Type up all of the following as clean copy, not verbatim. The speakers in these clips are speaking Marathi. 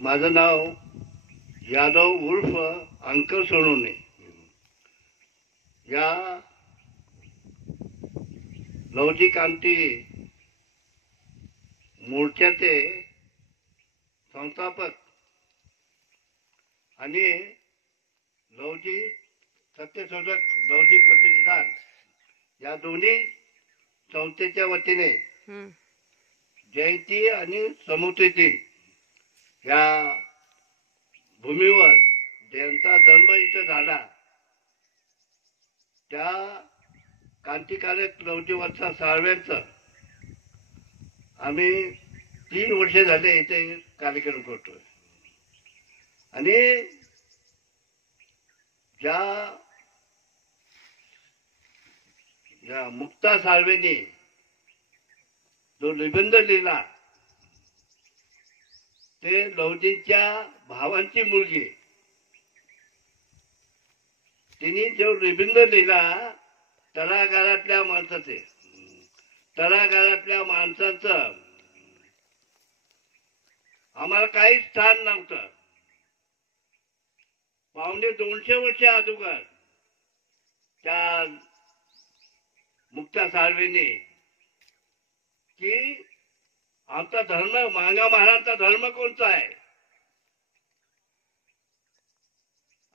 माझं नाव यादव उर्फ अंकल सोनवणे. या लवजी क्रांती मोर्चाचे संस्थापक आणि लवजी सत्यशोधक लवजी प्रतिष्ठान या दोन्ही संस्थेच्या वतीने जयंती आणि समुद्रती या भूमीवर ज्यांचा जन्म इथं झाला त्या क्रांतिकारक लवजी वत्सा साळव्यांचं आम्ही 3 वर्ष झाले इथे कार्यक्रम करतोय. आणि ज्या मुक्ता साळवेंनी जो निबंध लिहिला ते लवजींच्या भावांची मुलगी. तिने जो निबंध लिहिला तळागाळातल्या माणसाचं आम्हाला काही स्थान नव्हतं. 250 वर्ष अगोदर त्या मुक्ता साळवेंनी की आमचा धर्म मांगा महाराजांचा धर्म कोणता आहे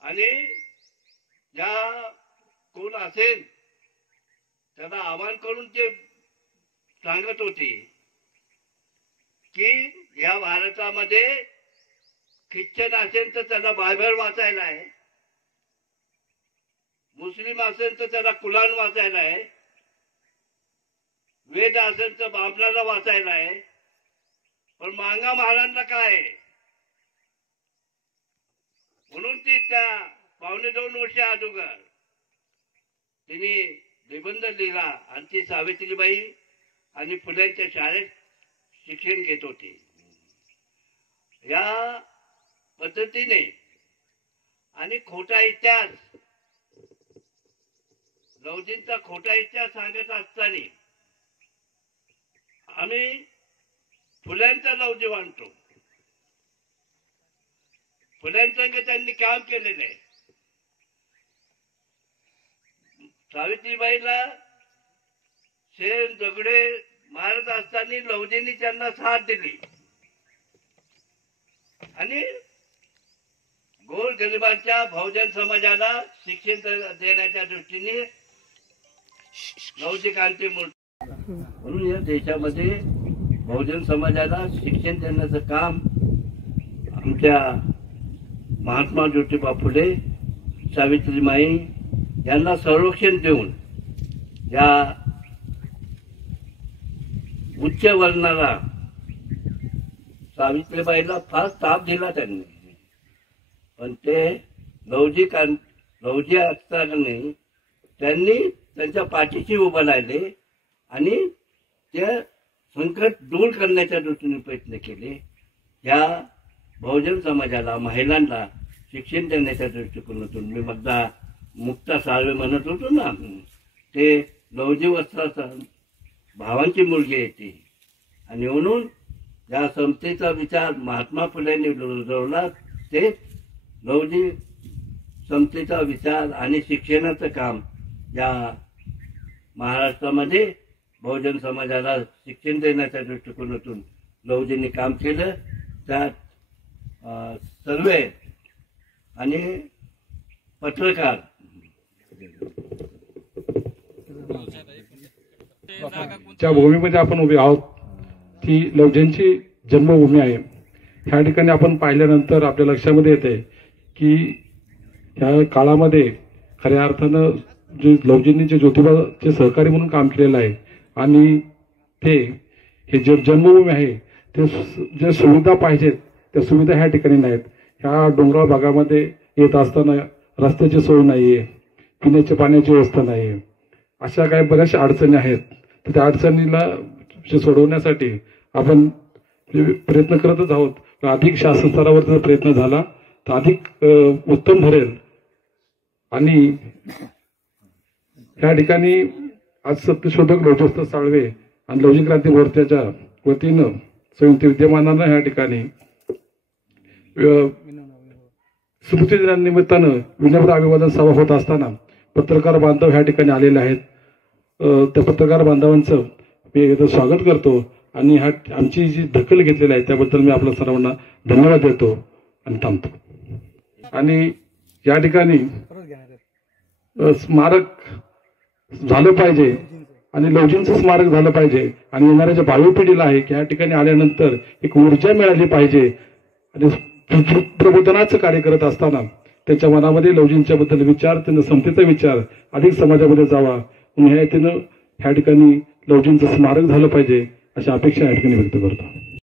आणि ज्या कोण असेल त्याला आवाहन करून ते सांगत होते की या भारतामध्ये ख्रिश्चन असेल तर त्याला बायबल वाचायला आहे, मुस्लिम असेल तर त्याला कुराण वाचायला आहे, वेद असेल तर बाबराला वाचायला आहे, पण मांगा महाराजांना काय आहे. म्हणून ती त्या 2.25 वर्ष अगोदर तिने निबंध लिहिला आणि ती सावित्रीबाई आणि फुल्यांच्या शाळेत शिक्षण घेत होती. या पद्धतीने आणि खोटा इतिहास लवजींचा खोटा इतिहास सांगत असताना आम्ही फुल्यांचा लवजी मानतो. फुल्यांसंग त्यांनी काम केलेलं आहे. सावित्रीबाईला शेण दगडे मारत असताना लवजींनी त्यांना साथ दिली आणि गोरगरिबांच्या बहुजन समाजाला शिक्षण देण्याच्या दृष्टीने लवजी क्रांती मोर्चा म्हणून या देशामध्ये बहुजन समाजाला शिक्षण देण्याचं काम आमच्या महात्मा ज्योतिबा फुले सावित्रीबाई यांना संरक्षण देऊन या उच्च वर्णाला सावित्रीबाईला फार ताप दिला त्यांनी. पण ते लवजी असताना त्यांनी त्यांच्या पाठीशी उभं राहिले आणि ते संकट दूर करण्याच्या दृष्टीने प्रयत्न केले. या बहुजन समाजाला महिलांना शिक्षण देण्याच्या दृष्टिकोनातून मी मगदा मुक्ता साळवे म्हणत होतो ना, ते लवजी वस्त्राचा भावांची मुलगी आहे ती. आणि म्हणून या समतेचा विचार महात्मा फुलेंनी रुजवला. ते लवजी समतेचा विचार आणि शिक्षणाचं काम या महाराष्ट्रामध्ये बहुजन समाजाला शिक्षण देण्याच्या दृष्टिकोनातून लवजींनी काम केलं. त्यात सर्वे आणि पत्रकार ज्या भूमीमध्ये आपण उभे आहोत ती लवजींची जन्मभूमी आहे. ह्या ठिकाणी आपण पाहिल्यानंतर आपल्या लक्षामध्ये येते की ह्या काळामध्ये खऱ्या अर्थानं जे लवजींनी जे ज्योतिबाचे सहकारी म्हणून काम केलेलं आहे आणि ते हे जे जन्मभूमी आहे ते जे सुविधा पाहिजेत त्या सुविधा ह्या ठिकाणी नाहीत. ह्या डोंगराळ भागामध्ये येत असताना रस्त्याची सोय नाही आहे, पिण्याच्या पाण्याची व्यवस्था नाही आहे, अशा काही बऱ्याचशा अडचणी आहेत. तर त्या अडचणीला सोडवण्यासाठी आपण प्रयत्न करतच आहोत. अधिक शासन स्तरावर जर प्रयत्न झाला तर अधिक उत्तम ठरेल. आणि या ठिकाणी आज सत्यशोधक लोचस्थ साळवे आणि लवजी क्रांती मोर्चाच्या वतीनं संयुक्त विद्यमानानं या ठिकाणी स्मृती दिनानिमित्तानं विनम्र अभिवादन सभा होत असताना पत्रकार बांधव ह्या ठिकाणी आलेले आहेत. त्या पत्रकार बांधवांचं मी एकदा स्वागत करतो आणि आमची जी दखल घेतलेली आहे त्याबद्दल मी आपल्या सर्वांना धन्यवाद देतो आणि थांबतो. आणि या ठिकाणी स्मारक झालं पाहिजे आणि लवजींचं स्मारक झालं पाहिजे आणि येणाऱ्या ज्या भावी पिढीला आहे की या ठिकाणी आल्यानंतर एक ऊर्जा मिळाली पाहिजे आणि प्रबोधनाचं कार्य करत असताना त्याच्या मनामध्ये लवजींच्या बद्दल विचार, त्यांना समतेचा विचार अधिक समाजामध्ये जावा म्हणून ह्या ठिकाणी लवजींचं स्मारक झालं पाहिजे अशी अपेक्षा या ठिकाणी व्यक्त करतो.